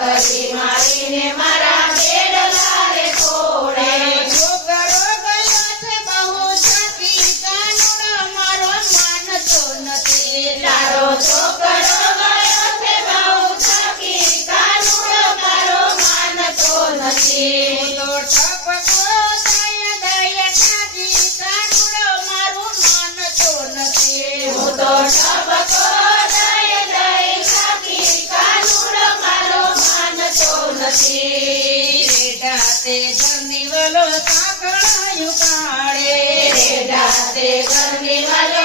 પછી મારીને મારા બેડલા રે છોડે. છોકરો ગયો છે બહુ સાકી કાનુડા મારો માનતો નથી. તારો છોકરો ગયો છે મારો માનતો નથી. ડાતે ગમી વાલો સાંકળાયું કાળે. ડાતે ગમી વાલો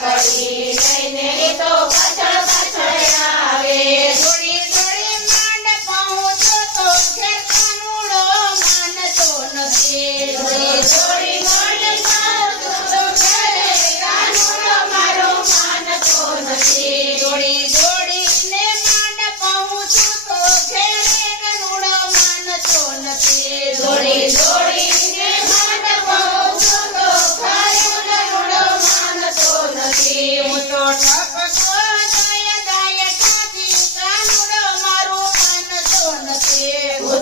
કરી જઈને તો